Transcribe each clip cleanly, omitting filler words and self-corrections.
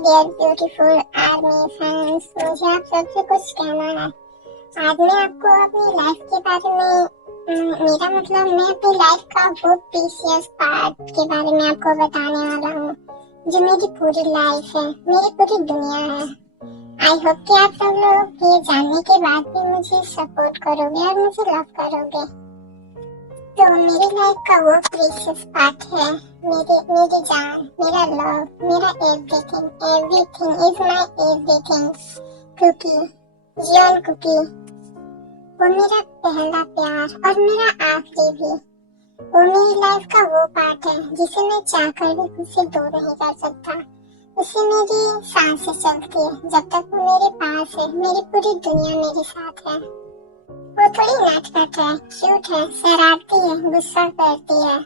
Dear beautiful army friends, मुझे आप सबसे कुछ कहना है। आज मैं आपको अपनी लाइफ के बारे में मेरा मतलब मैं अपनी लाइफ का वो प्रीशियस पार्ट के बारे में आपको बताने वाला हूँ, जो मेरी पूरी लाइफ है, मेरी पूरी दुनिया है। आई होप कि आप सब लोग ये जानने के बाद भी मुझे सपोर्ट करोगे और मुझे लव करोगे। तो मेरी लाइफ का वो प्रीशियस पार्ट है मेरी जान, मेरा लव, मेरा everything. Everything is my everything. Cookie, जियन कुकी, वो मेरा पहला प्यार और मेरा आखिरी भी। वो मेरी लाइफ का वो पार्ट है जिसे मैं चाहकर भी खुद से दूर नहीं कर सकता। उससे मेरी सांसें चलती है। जब तक वो मेरे पास है, मेरी पूरी दुनिया मेरे साथ है। वो थोड़ी नटखट है, क्यूट है, शरारती है, गुस्सा करती है,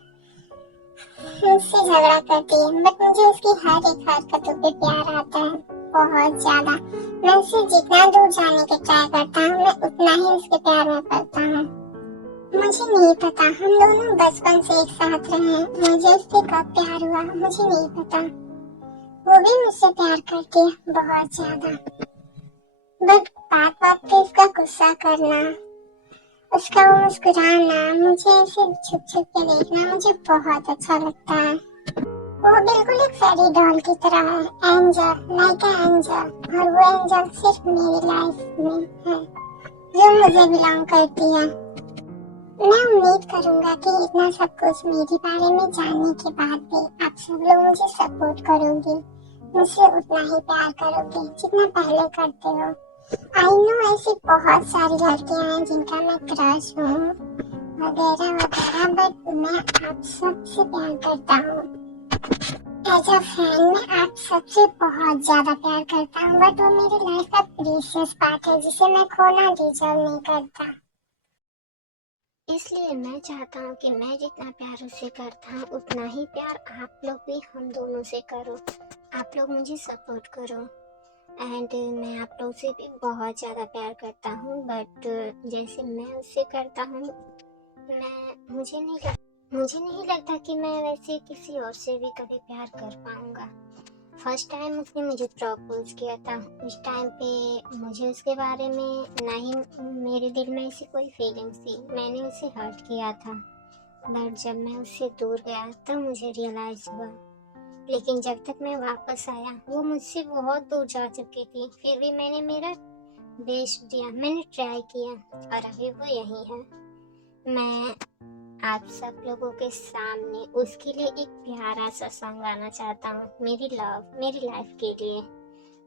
मुझसे झगड़ा करती है, बट मुझे उसकी हर एक हरकतों पे प्यार आता है, बहुत ज्यादा। मैं उससे जितना दूर जाने की ट्राई करता हूँ, मैं उतना ही उसके प्यार में पड़ता हूँ। मुझे नहीं पता हम दोनों बचपन से एक साथ रहे हैं। मुझे उससे कब प्यार हुआ मुझे नहीं पता। वो भी मुझसे प्यार करती है, बहुत ज्यादा। बट बात बात पे उसका गुस्सा करना, उसका वो मुस्कुराना, मुझे ऐसे छुप छुप के देखना मुझे बहुत अच्छा लगता है। वो बिल्कुल एक फेरी डॉल की तरह है, एंजल, लाइक एंजल। और वो एंजल सिर्फ मेरी लाइफ में है, जो मुझे बिलोंग करती है। मैं उम्मीद करूंगा कि इतना सब कुछ मेरे बारे में जानने के बाद भी आप सब लोग मुझे सपोर्ट करोगे, मुझसे उतना ही प्यार करोगे जितना पहले करते हो। आई नो ऐसी बहुत सारी लड़कियां हैं जिनका मैं क्रश हूँ वगैरह वगैरह, बट मैं आप सबसे प्यार करता हूँ। एज अ फ्रेंड मैं आप सबसे बहुत ज्यादा प्यार करता हूँ, बट वो मेरी लाइफ का प्रीशियस पार्ट है जिसे मैं खोना डिजर्व नहीं करता। इसलिए मैं चाहता हूँ कि मैं जितना प्यार उससे करता हूँ उतना ही प्यार आप लोग भी हम दोनों से करो। आप लोग मुझे सपोर्ट करो। एंड मैं आप लोग से भी बहुत ज़्यादा प्यार करता हूँ, बट जैसे मैं उससे करता हूँ, मुझे नहीं लगता कि मैं वैसे किसी और से भी कभी प्यार कर पाऊँगा। फर्स्ट टाइम उसने मुझे प्रपोज किया था, उस टाइम पे मुझे उसके बारे में ना ही मेरे दिल में ऐसी कोई फीलिंग्स थी। मैंने उसे हर्ट किया था, बट जब मैं उससे दूर गया तब मुझे रियलाइज हुआ। लेकिन जब तक मैं वापस आया वो मुझसे बहुत दूर जा चुकी थी। फिर भी मैंने मेरा बेस्ट दिया, मैंने ट्राई किया और अभी वो यही है। मैं आप सब लोगों के सामने उसके लिए एक प्यारा सा सॉन्ग गाना चाहता हूँ, मेरी लव, मेरी लाइफ के लिए।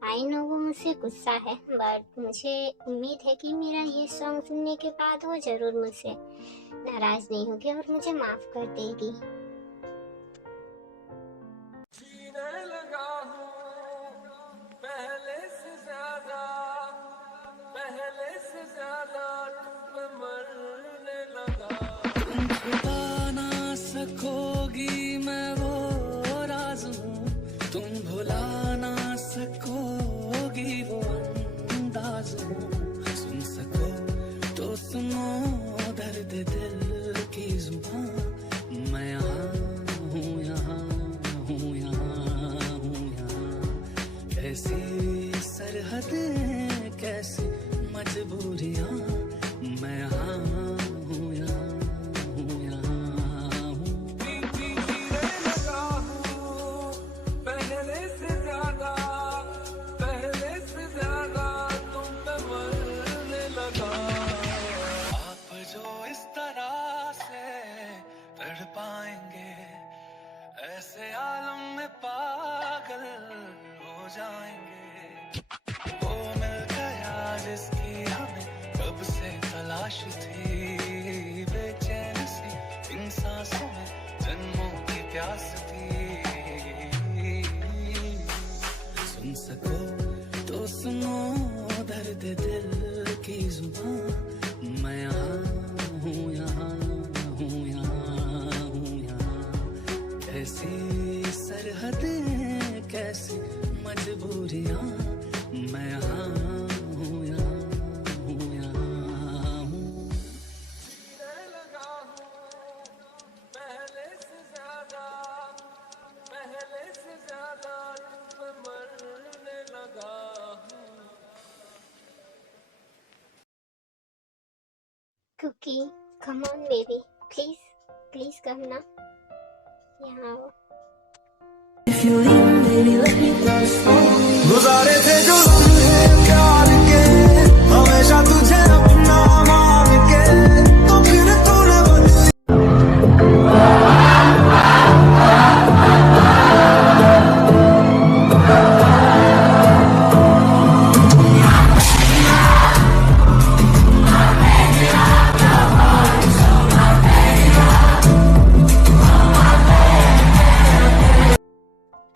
आई नो वो मुझसे गुस्सा है, बट मुझे उम्मीद है कि मेरा ये सॉन्ग सुनने के बाद वो जरूर मुझसे नाराज नहीं होगी और मुझे माफ कर देगी। तुम छुपा ना सकोगी मैं वो राज हूँ, तुम भुला ना सकोगी वो अंदाज हूँ। सुन सको तो सुनो दर्द दिल की जुबान, मैं यहाँ हूँ, यहाँ हूँ, यहाँ हूँ, यहाँ। कैसी सरहदें, कैसी मजबूरियाँ, मैं यहाँ हूँ, यहाँ हूँ, यहाँ हूँ। जीने लगा हूँ पहले से ज्यादा तुम पे मरने लगा। आप जो इस तरह से तड़पाएंगे, ऐसे आलम में पागल हो जाएंगे। वो मिल गया जिसकी हमें कब से तलाश थी, बेचैन सी इन सांसों में जन्मों की प्यास थी। सुन सको तो सुनो दर्द दिल की जुबान, मैं यहाँ हूँ, यहाँ हूँ, यहाँ हूँ, यहाँ। कैसी सरहदें, कैसी मजबूरियाँ, मैं यहाँ हूँ, यहाँ हूँ, यहाँ हूँ। जीने लगा हूँ पहले से ज्यादा तुम पे मरने कुकी, come on baby, please please come ना, यहाँ आओ। गुजारे थे जो लम्हे प्यार के, हमेशा तुझे अपना मान के, तो फिर तूने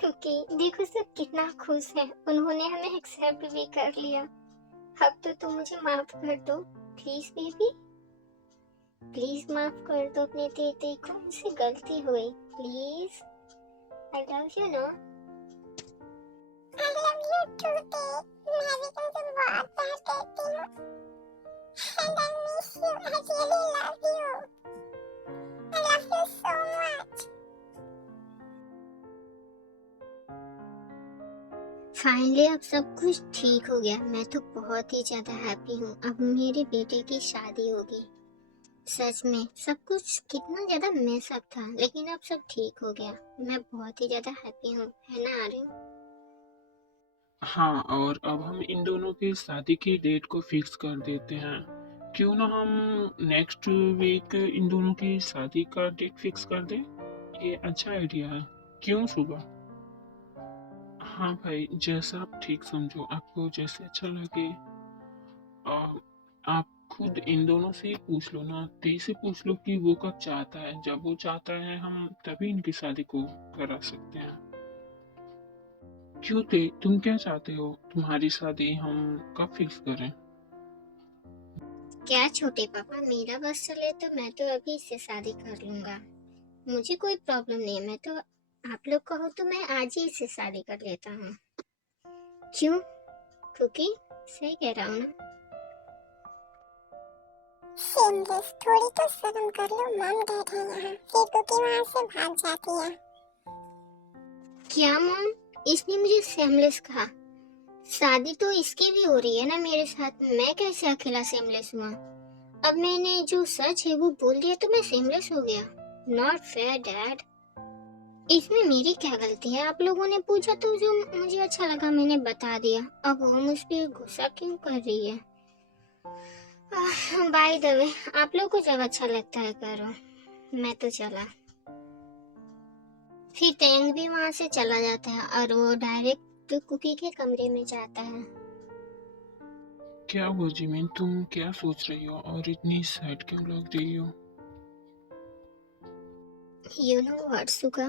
क्योंकि देखो सब कितना खुश है, उन्होंने हमें एक्सेप्ट भी कर लिया। अब तो तुम मुझे माफ कर दो प्लीज बेबी, प्लीज माफ कर दो अपने दीदी को, मुझसे गलती हुई, please. I love you no. I love you too babe, मैं भी तुमसे बहुत प्यार करती हूँ। And I miss you, I really love you, I love you so much. Finally अब सब कुछ ठीक हो गया, मैं तो बहुत ही ज्यादा हैप्पी हूँ। अब मेरे बेटे की शादी होगी। सच में सब कुछ कितना ज्यादा मेसअप था, लेकिन अब सब ठीक हो गया। मैं बहुत ही ज्यादा हैप्पी हूँ, है ना आर्यन? हाँ, और अब हम इन दोनों की शादी की डेट को फिक्स कर देते हैं। क्यों ना हम नेक्स्ट वीक इन दोनों की शादी का डेट फिक्स कर दें? ये अच्छा आइडिया है। क्यों सुबह? हाँ भाई, जैसा आप ठीक समझो, आपको जैसे अच्छा लगे। आ, आप खुद इन दोनों से ही पूछ लो ना, ती से पूछ लो कि वो कब चाहता है। जब वो चाहता है हम तभी इनकी शादी को करा सकते हैं। क्यों थे, तुम क्या चाहते हो? तुम्हारी शादी हम कब फिक्स करें? क्या छोटे पापा, मेरा बस चले तो मैं तो अभी इससे शादी कर लूंगा, मुझे कोई प्रॉब्लम नहीं है। मैं तो, आप लोग कहो तो मैं आज ही इससे शादी कर लेता हूँ। क्यों कुकी, सही कह रहा हूँ ना? सेमलेस, थोड़ी तो शर्म कर लो, मम डैड है यहाँ, फिर कुकी वहाँ से भाग जाती है। क्या मम, इसने मुझे सेमलेस कहा? शादी तो इसकी भी हो रही है ना मेरे साथ, मैं कैसे अकेला सेमलेस हुआ? अब मैंने जो सच है वो बोल दिया तो मैं सेमलेस हो गया। Not fair dad. इसमें मेरी क्या गलती है? आप लोगों ने पूछा तो जो मुझे अच्छा लगा मैंने बता दिया, अब वो मुझ पे गुस्सा क्यों कर रही है? बाय द वे, आप लोग को जब अच्छा लगता है करो, मैं तो चला। फिर टैंक भी वहाँ से चला जाता है और वो डायरेक्ट कुकी के कमरे में जाता है। क्या हुआ जिमिन, तुम क्या सोच रही हो और इतनी सैड क्यों लग रही हो? यू नो व्हाट सुगा,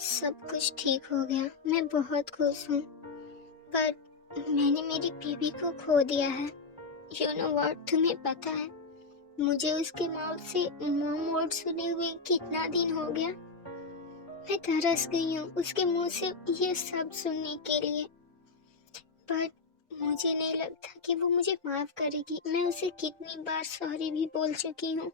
सब कुछ ठीक हो गया, मैं बहुत खुश हूँ, पर मैंने मेरी बीबी को खो दिया है। यू नो व्हाट, तुम्हें पता है मुझे उसके माउथ से मॉम वर्ड सुने हुए कितना दिन हो गया? मैं तरस गई हूँ उसके मुंह से ये सब सुनने के लिए, पर मुझे नहीं लगता कि वो मुझे माफ करेगी। मैं उसे कितनी बार सॉरी भी बोल चुकी हूँ।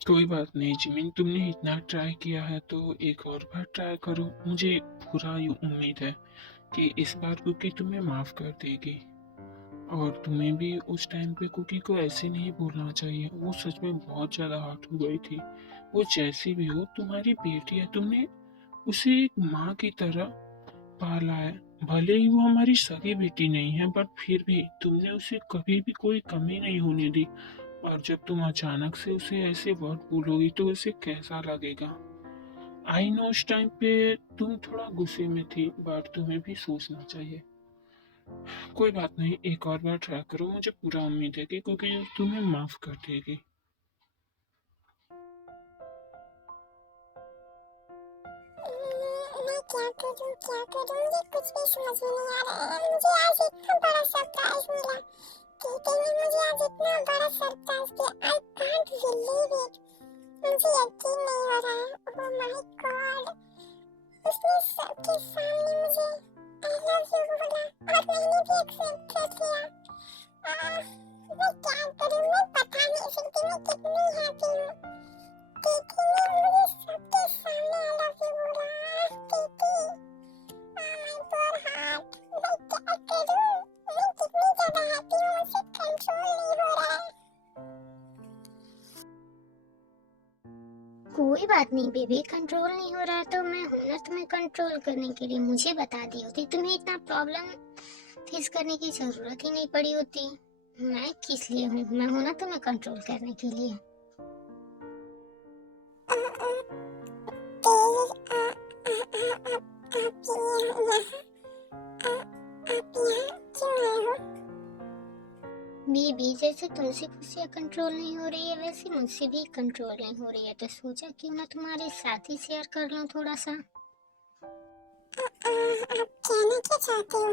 कोई बात नहीं जिमिन, तुमने इतना ट्राई किया है तो एक और बार ट्राई करो। मुझे पूरा उम्मीद है कि इस बार कुकी तुम्हें माफ कर देगी। और तुम्हें भी उस टाइम पे कुकी को ऐसे नहीं बोलना चाहिए, वो सच में बहुत ज्यादा हर्ट हो गई थी। वो जैसी भी हो तुम्हारी बेटी है, तुमने उसे एक माँ की तरह पाला है। भले ही वो हमारी सगी बेटी नहीं है, बट फिर भी तुमने उसे कभी भी कोई कमी नहीं होने दी। और जब तुम अचानक से उसे ऐसे वर्ड बोलोगी तो उसे कैसा लगेगा? आई नो उस टाइम पे तुम थोड़ा गुस्से में थी, बट तुम्हें भी सोचना चाहिए। कोई बात नहीं, एक और बार ट्राई करो, मुझे पूरा उम्मीद है कि क्योंकि तुम्हें माफ कर देगी। मैं क्या करूं मुझे कुछ भी समझ में नहीं आ रहा है। मुझे आज इतना बड़ा सरप्राइज मिला, टीटी ने मुझे आज इतना बड़ा सरप्राइज दिया। आई कांट बिलीव इट, मुझे यकीन नहीं हो रहा है। ओह माय गॉड, उसने सबके सामने मुझे आई लव यू बोला और मैंने भी एक्सेप्ट कर लिया। मैं क्या करूं, मैं बता नहीं सकती मैं कितनी हैप्पी हूँ। टीटी ने मुझे सबके सामने आई लव यू बोला। टीटी, माय पोर हार्ट, मैं क्या करूं? मैं कितनी ज्यादा हैप्पी हूँ, मुझसे कंट्रोल नहीं हो रहा है। कोई बात नहीं बेबी, कंट्रोल नहीं हो रहा है तो मैं हूं ना तुम्हें कंट्रोल करने के लिए। मुझे बता दी होती तुम्हें इतना प्रॉब्लम फेस करने की जरूरत ही नहीं पड़ी होती। मैं किस लिए हूँ, मैं हूं ना तुम्हें कंट्रोल करने के लिए। बेबी जैसे तुमसे खुशियाँ कंट्रोल नहीं हो रही है वैसे मुझसे भी कंट्रोल नहीं हो रही है, तो सोचा क्यों ना तुम्हारे साथ ही शेयर कर लूं थोड़ा सा। आप कहना क्या चाहते हो?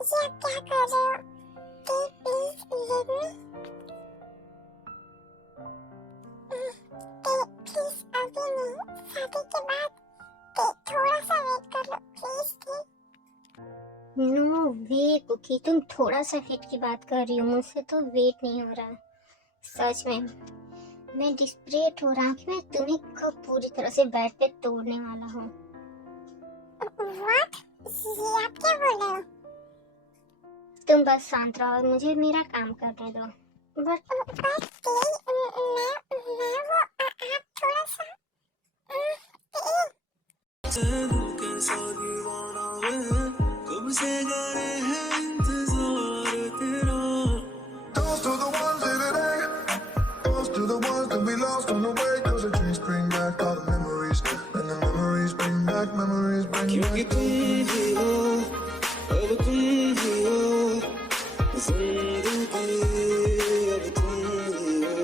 ये आप क्या कर रहे हो? Please leave me. प्लीज अभी नहीं, शादी के बाद थोड़ा सा वेट कर लो प्लीज। नो वे कुकी, तुम थोड़ा सा वेट की बात कर रही हो, मुझसे तो वेट नहीं हो रहा। सच में मैं डिस्परेट हो रहा हूँ कि मैं तुम्हें कब पूरी तरह से बेड पे तोड़ने वाला हूँ। What? ये आप क्या बोल रहे हो? तुम बस शांत रहो और मुझे मेरा काम करने दो। बट बस प्लीज, मैं वो आप थोड़ा सा कैसा दीवाना है, कब से करे हैं इंतजार तेरा। Toast to the ones in today, toast to the ones that we lost on the way. 'Cause the drinks bring back all the memories, and the memories bring back, memories bring back. क्योंकि तुम ही हो, अब तुम ही हो, जिंदगी अब तुम ही हो।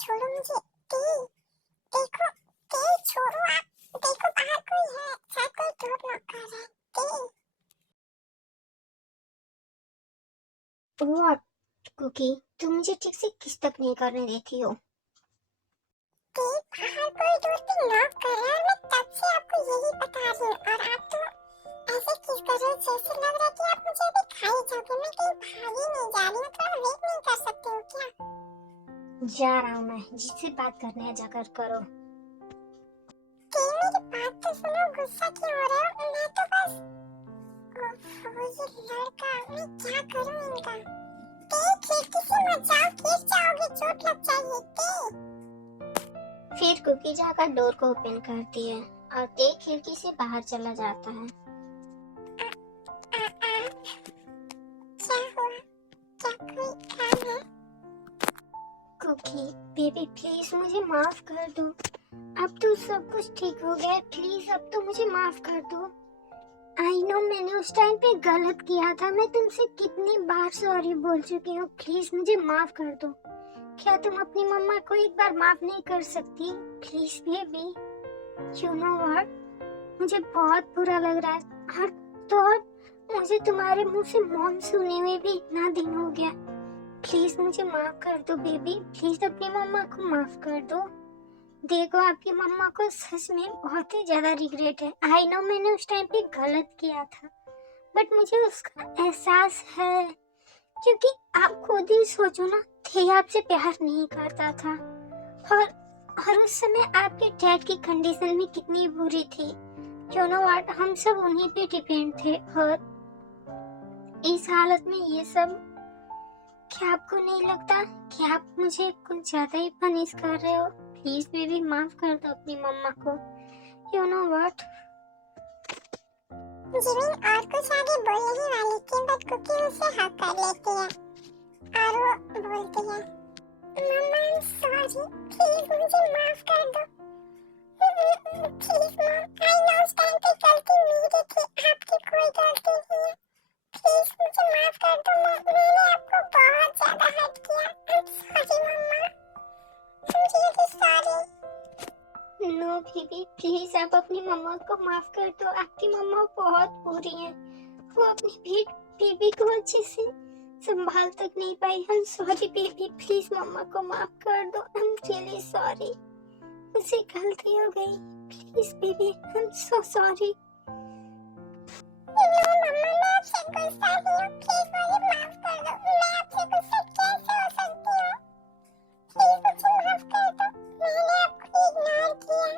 छोड़ो मुझे। देखो छोड़ो आप। देखो बाहर कोई है, शायद कोई डोर नॉक कर रहा है। व्हाट कुकी, तुम मुझे ठीक से किस तक नहीं करने देती हो। बाहर कोई डोर पे नॉक कर रहा है, मैं तब से आपको यही बता रही हूँ और आप तो ऐसे किस कर रहे हो जैसे लग रहा है कि आप मुझे अभी खा ही जाओगे। मैं कहीं भागी नहीं जा रही हूँ, थोड़ा वेट नहीं कर सकते हो क्या? जा रहा हूँ मैं, जिससे बात करने है जाकर करो। मेरी बात तो सुनो, गुस्सा क्यों हो रहे हो? मैं तो बस ये लड़का, मैं क्या करूं इनका? खिड़की से मत जाओ, गिर जाओगे, चोट लग जाएगी। फिर कुकी जाकर डोर को ओपन करती है और ते खिड़की से बाहर चला जाता है। क्या हुआ? क्या कोई काम है? कुकी बेबी प्लीज मुझे माफ कर दो, अब तो सब कुछ ठीक हो गया, प्लीज अब तो मुझे माफ कर दो। आई नो मैंने उस टाइम पे गलत किया था, मैं तुमसे कितनी बार सॉरी बोल चुकी हूँ, प्लीज मुझे माफ कर दो। क्या तुम अपनी मम्मा को एक बार माफ नहीं कर सकती? Please baby, you know what, मुझे बहुत बुरा लग रहा है और तो और मुझे तुम्हारे मुंह से मॉम सुने हुए भी इतना दिन हो गया। प्लीज मुझे माफ कर दो बेबी, प्लीज अपनी मम्मा को माफ कर दो। देखो आपकी मम्मा को सच में बहुत ही ज्यादा रिग्रेट है। आई नो मैंने उस टाइम पे गलत किया था, बट मुझे उसका एहसास है, क्योंकि आप खुद ही सोचो ना, थे आपसे प्यार नहीं करता था और उस समय आपके डैड की कंडीशन भी कितनी बुरी थी। यू नो व्हाट, हम सब उन्हीं पे डिपेंड थे और इस हालत में ये सब, क्या आपको नहीं लगता कि आप मुझे कुछ ज्यादा ही पनिश कर रहे हो? प्लीज बेबी माफ कर दो अपनी मम्मा को। यू नो व्हाट, जिमिन और कुछ आगे बोलने ही वाली थी, बट कुकी उसे हक कर लेती है और वो बोलती है, मम्मा आई एम सॉरी, प्लीज मुझे माफ कर दो। प्लीज मॉम, आई नो उस टाइम पे गलती मेरी थी, आपकी कोई गलती नहीं है। प्लीज मुझे माफ कर दो मॉम, मैंने आपको बहुत ज्यादा हर्ट किया। I am sorry mama, I am really sorry. No baby please आप अपनी मम्मा को माफ कर दो, आपकी मम्मा बहुत बुरी हैं, वो अपनी बेबी को अच्छे से संभाल तक नहीं पाई। I am sorry baby, please मम्मा को माफ कर दो, आई एम रियली सॉरी, मुझसे गलती हो गई, please baby I am so sorry. मम्मा मैं आपसे गुस्सा नहीं हूँ, प्लीज मुझे माफ कर दो। मैं आपसे गुस्सा कैसे हो सकती हूँ? प्लीज मुझे माफ कर दो, मैंने आपको इग्नोर किया,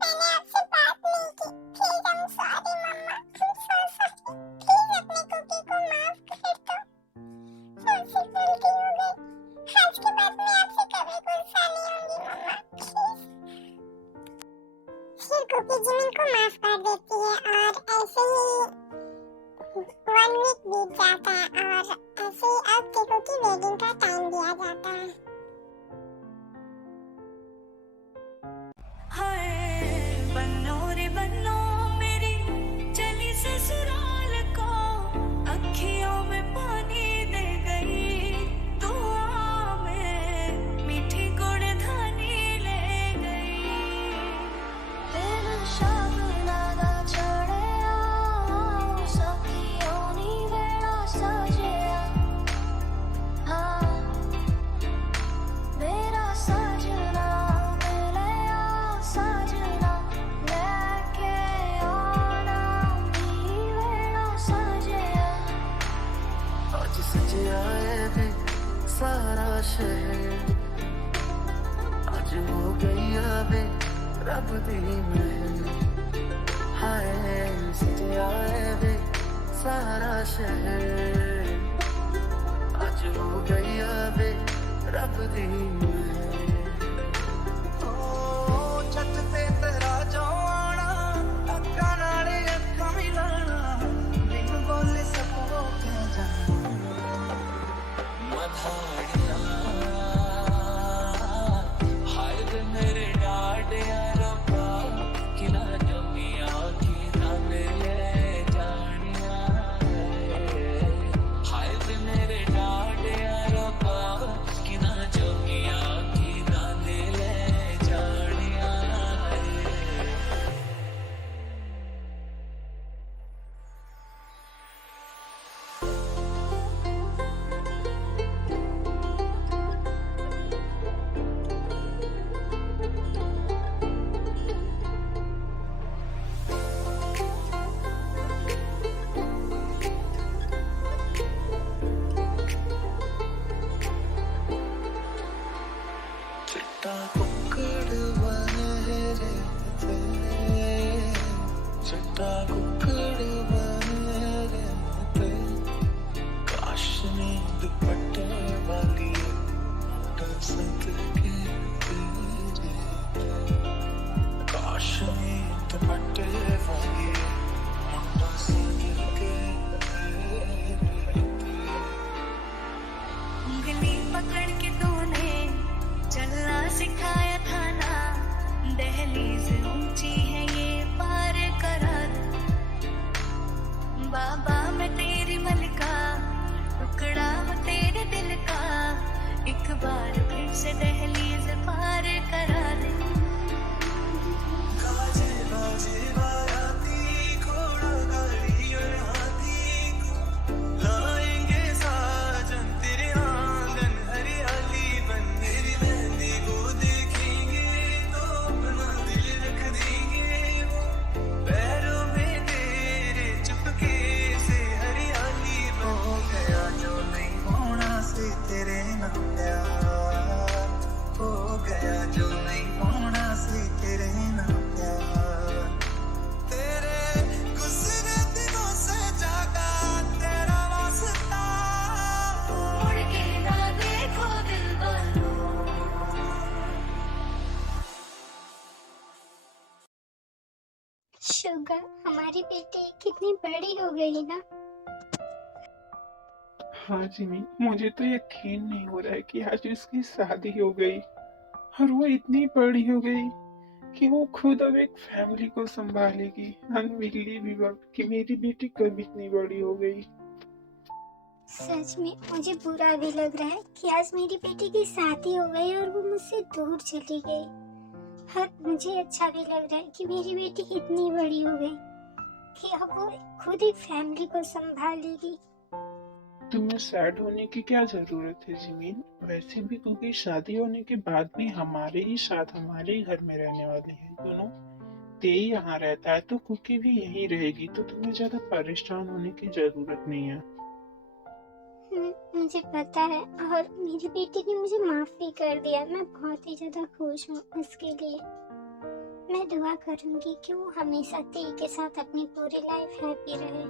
मैंने आपसे बात नहीं की। Please I am sorry week बीत जाता है और ऐसे ही अब देखो कि वेडिंग का टाइम दिया जाता है। हाय बन्नो रे बन्नो मेरी चली ससुराल को, अखियों में पानी दे गई दुआ में मीठी गुड़ धानी ले गई। तेरे शागनादा चढ़या सखियों नी वेड़ा सजया, हाँ मेरा सजना मिलया सजना लेके आना नी वेड़ा सजया। आज सजया है वे सारा शहर, आज हो गई वे रब दी महल। हाय सजया है वे सारा शहर, आज हो गई वे रब दी महल। ओ छत ते तेरा जो आना, अक्का नाले अक्का मिलाना, बिन बोले सबको कह जाना। मधाड़िया हाय वे मेरे डाडिया रब्बा, किना जमिया किना ले जानिया। हाय वे मेरे डाडिया रब्बा, किना जमिया किना ले जानिया। चिट्टा कुक्कड़ बने रे थे, चिट्टा कुक्कड़ बने रे थे, काशनी दुपट्टे वाली मुंडा सदके तेरे, काशनी दुपट्टे वाली मुंडा सदके तेरे। उंगली पकड़ के तूने चलना सिखाया था ना, दहलीज ऊंची है ये पार करा दे। बाबा मैं तेरी मलिका, टुकड़ा हूँ तेरे दिल का, एक बार फिर से दहलीज पार करा दे। बाजे बाजे बाराती घोड़ा गाड़ी और हाथी को, लाएंगे साजन तेरे आंगन हरियाली बन। मेरी मेहंदी को देखेंगे तो अपना दिल रख देंगे वो, पैरों में तेरे चुपके से हरियाली बन। हो गया जो नहीं होना से तेरे नाम प्यार, हो गया जो नहीं होना से तेरे नाम प्यार। तेरे गुजरे दिनों से जागा तेरा वास्ता, मुड़ के ना देखो दिल बनो। शुगर, हमारी बेटी कितनी बड़ी हो गई ना। हाँ जिमी, मुझे तो यकीन नहीं हो रहा है कि आज उसकी शादी हो गई और वो इतनी बड़ी हो गई कि वो खुद अब एक फैमिली को संभालेगी। अनबिलीवेबल कि मेरी बेटी कब इतनी बड़ी हो गई। सच में मुझे बुरा भी लग रहा है कि आज मेरी बेटी की शादी हो गई और वो मुझसे दूर चली गई। और मुझे अच्छा भी लग रहा है कि मेरी बेटी इतनी बड़ी हो गई कि अब वो खुद एक फैमिली को संभालेगी। तुम्हें सैड होने की क्या जरूरत है जिमीन? वैसे भी क्योंकि शादी होने के बाद भी हमारे ही साथ हमारे ही घर में रहने वाले हैं दोनों। ते यहाँ रहता है तो कुकी भी यहीं रहेगी, तो तुम्हें ज्यादा परेशान होने की जरूरत नहीं है। मुझे पता है और मेरी बेटी ने मुझे माफ भी कर दिया। मैं बहुत ही ज्यादा खुश हूँ उसके लिए। मैं दुआ करूंगी कि वो हमेशा ते के साथ अपनी पूरी लाइफ हैप्पी रहे।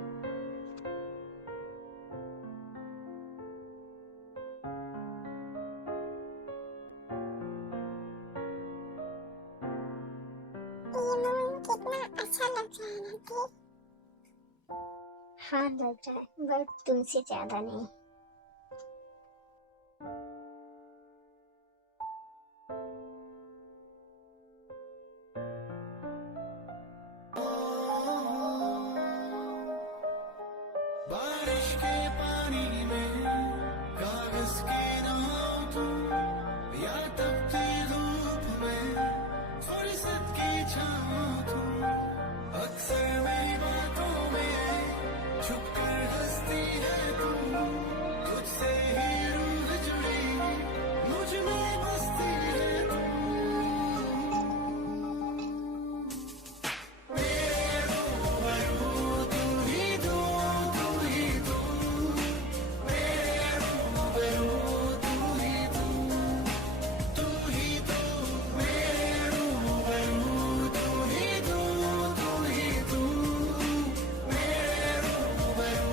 ये मून कितना अच्छा लग रहा है ना कि हाँ लग रहा है, बट तुमसे ज्यादा नहीं। बारिश के पानी में कागज के नाम तुम, या तपती धूप में फुर्सत की छाँव तुम। अक्सर मेरी बातों में छुप कर हंसती है तुम, तुझसे ही रूह जुड़ी मुझ में बसती है तुम। मेरे रूबरू तू ही तू, तू ही तू। मेरे रूबरू तू ही तू, तू ही तू। मेरे रूबरू तू ही तू, तू ही तू। मेरे रूबरू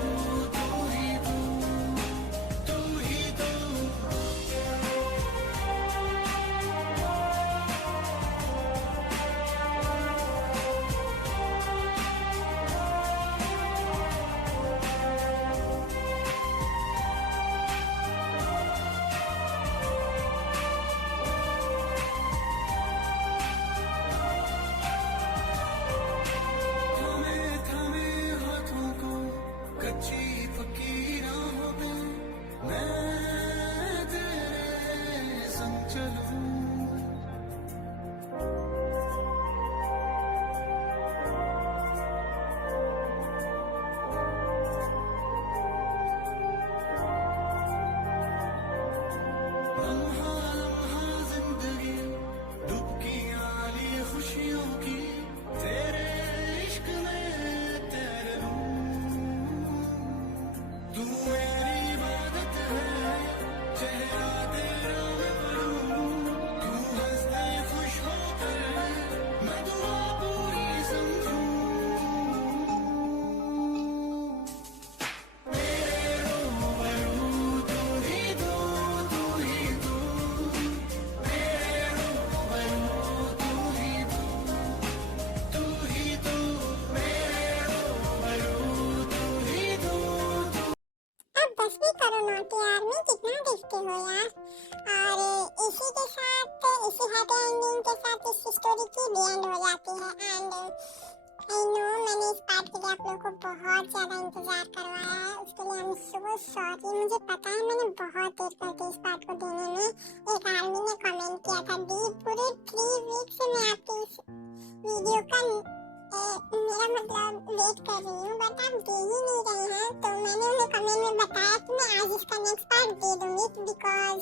तू ही तू, तू ही तू। थमे थमे हाथों को कच्ची पक्की राहों पे मैं तेरे संग चलूं। लम्हा लम्हा जिंदगी डुबकियां ली खुशियों की, तेरे इश्क में तैर लूं। तू मेरी इबादत है, चेहरा तेरा मैं पढ़ूं। तू हंसते खुश होकर मैं दुआ पूरी समझूं। मेरे रूबरू तू ही तू, तू ही तू। मेरे रूबरू तू ही तू, तू ही तू। मेरे रूबरू तू ही तू, तू। अब बस भी करो नोटी आर्मी, कितना देखते हो यार। और इसी के साथ, इसी हैप्पी एंडिंग के साथ इस स्टोरी की भी एंड हो जाती है। एंड आई नो मैंने इस पार्ट के लिए आप लोगों को बहुत ज्यादा इंतजार करवाया है, उसके लिए आई एम सो सॉरी। मुझे पता है मैंने बहुत देर कर दी इस पार्ट को देने में। एक आर्मी ने कमेंट किया था दी, पूरे 3 वीक से मैं आपके इस वीडियो का मेरा मतलब वेट कर रही हूँ, बट आप दे ही नहीं रहे हैं। तो मैंने उन्हें कमेंट में बताया कि मैं आज इसका नेक्स्ट पार्ट दे दूंगी, बिकॉज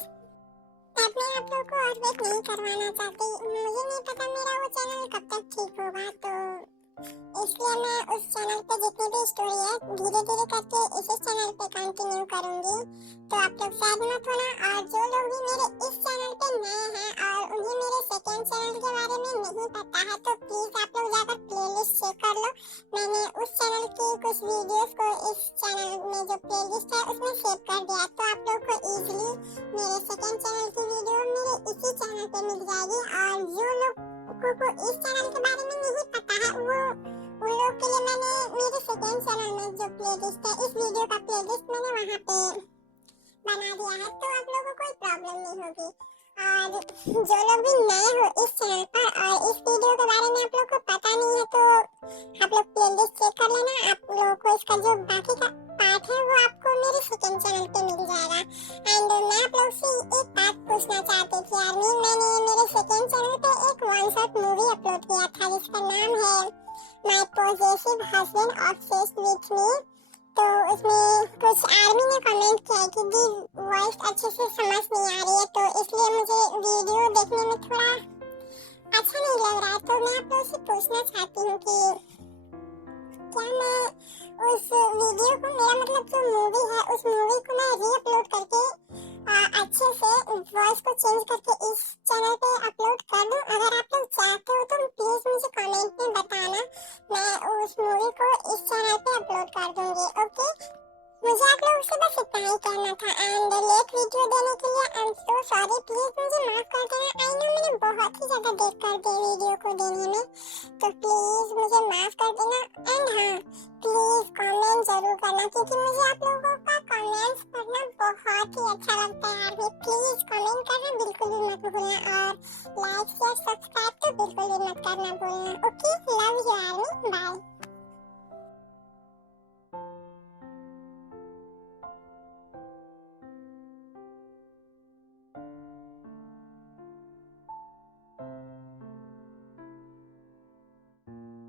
अब मैं आप लोगों को और वेट नहीं करवाना चाहती। मुझे नहीं पता मेरा वो चैनल कब तक ठीक होगा, तो इसलिए मैं उस चैनल पे जितनी भी स्टोरी है धीरे धीरे करके इसी चैनल पे कंटिन्यू करूंगी। तो आप लोग सैड मत होना। और जो लोग भी मेरे इस चैनल पे नए हैं और उन्हें मेरे सेकंड चैनल के बारे में नहीं पता है, तो प्लीज आप लोग जाकर प्लेलिस्ट चेक कर लो। मैंने उस चैनल की कुछ वीडियोस को इस चैनल में जो प्लेलिस्ट है उसमें सेव कर दिया, तो आप लोग को इजीली मेरे सेकंड चैनल की वीडियो मेरे इसी चैनल पे मिल जाएगी। और जो लोग को इस चैनल के बारे में नहीं पता है, वो उन लोग के लिए मैंने मेरे सेकंड चैनल में जो प्लेलिस्ट है, इस वीडियो का प्लेलिस्ट मैंने वहाँ पे बना दिया है, तो आप लोगों को कोई प्रॉब्लम नहीं होगी। और जो लोग भी नए हो इस चैनल पर और इस वीडियो के बारे में आप लोग को पता नहीं है, तो आप लोग प्लेलिस्ट चेक कर लेना। आप लोगों को इसका जो बाकी का पार्ट है वो आपको मेरे सेकंड चैनल पे मिल जाएगा। एंड मैं आप लोग से एक बात पूछना चाहती थी आर्मी, मैंने मेरे सेकंड चैनल पे एक वन शॉट मूवी अपलोड किया था जिसका नाम है my possessive husband obsessed with me. तो उसमें कुछ आर्मी ने कमेंट किया कि दी वॉइस अच्छे से समझ नहीं आ रही है, तो इसलिए मुझे वीडियो देखने में थोड़ा अच्छा नहीं लग रहा है। तो मैं आप लोगों से पूछना चाहती हूँ कि क्या मैं उस वीडियो को, मेरा मतलब जो मूवी है उस मूवी को मैं रीअपलोड करके अच्छे से वॉइस को चेंज करके इस चैनल पे अपलोड कर दूं? अगर आप लोग चाहते हो तो प्लीज मुझे कमेंट में बताना, मैं उस मूवी को इस चैनल पे अपलोड कर दूंगी। ओके, मुझे आप लोगों से बस इतना ही कहना था। एंड लेट वीडियो देने के लिए आई एम सो सॉरी, प्लीज मुझे माफ कर देना। आई नो मैंने बहुत ही ज्यादा देर कर दी वीडियो को देने में, तो प्लीज मुझे माफ कर देना। एंड हाँ, प्लीज कमेंट जरूर करना, क्योंकि